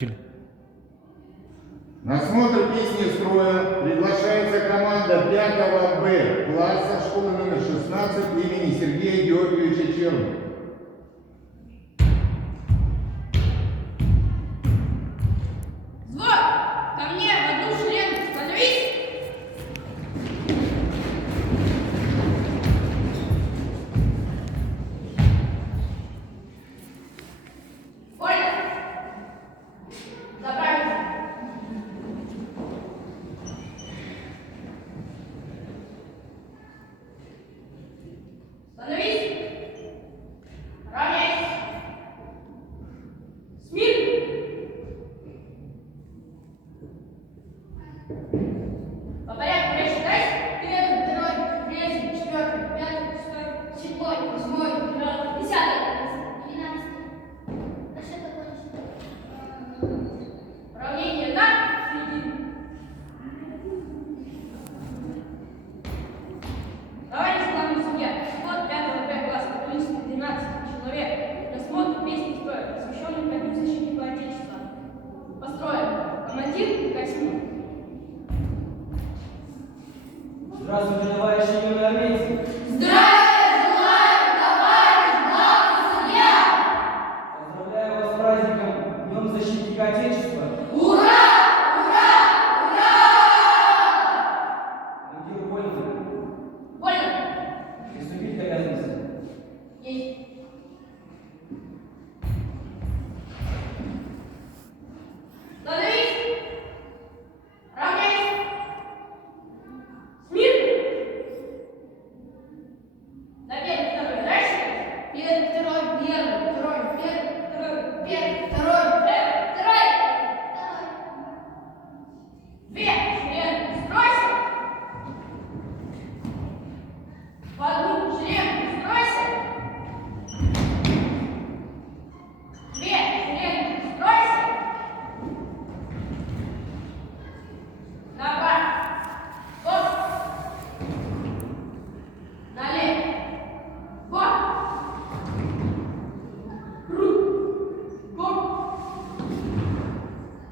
На смотр песни строя приглашается команда 5 Б класса школы номер 16 имени Сергея Георгиевича Черных. Взвод! Ко мне в одну шеренгу! Становись! Оля! Заправиться! Становись! Равняйся! Смирно! По порядку речи дальше. Первый, второй, третий, четвертый, пятый, шестой, седьмой, восьмой, девятый, десятый, 12. Расчет окончен. Уравнение на середину. Товарищ главный судья, взвод 5 Б класса, количество 12 человек. Рассмотр песни строя, посвященный ко Дню защитника Отечества. Построен командир Касимов. Здравствуйте, товарищи юные армейцы! Здравия желаю, товарищ главный судья! Поздравляю вас с праздником Днем защитника Отечества! Ура! Ура! Ура! Командир Вольный, Больно? приступить к обязанностям. Есть. Становись! Равняйся! Смирно! На первый, второй, дальше. Первый, второй, первый, второй, первый, второй, первый, второй, первый, второй. Две шеренги стройся. В одну шеренгу стройся. Две шеренги стройся. Направо. Стоп. Налево. Вот. Круг. Гоп.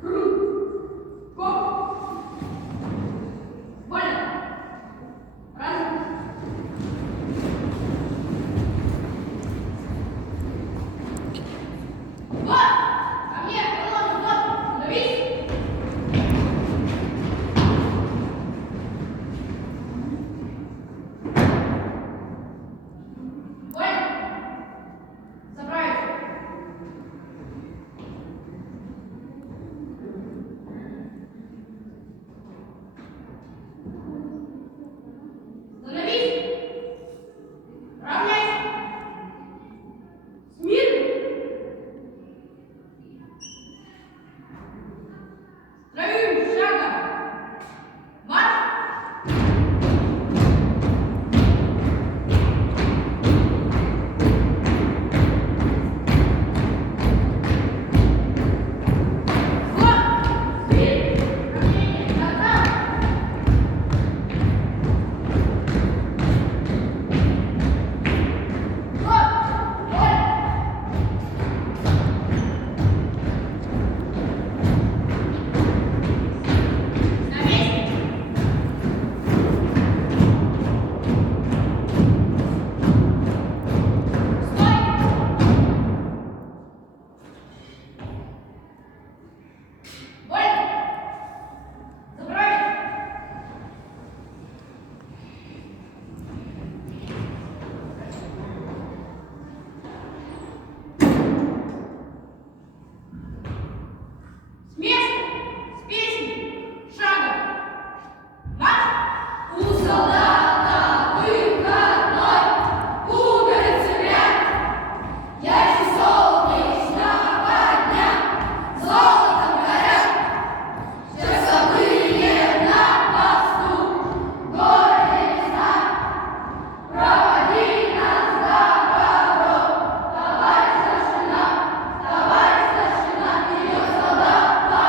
Круг. Гоп. Больно. Раз. Вот. Ко мне, колонна, вот. Становись. Больно. Заправиться. Становись. Равняйся. Смирно. Строим шагом. Марш. Вот. Смирно. Равнение. Назад. Вот. Больно. На месте. Стой. Больно. Заправить. С места. С песней. Шагом. Марш. У солдата выходной, пуговицы прячь, яйца солнечного дня золотом горят. Часовые на посту, горы леса, проводи нас до ворот. Товарищ старшина, идет солдат по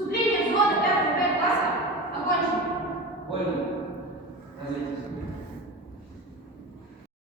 Вступление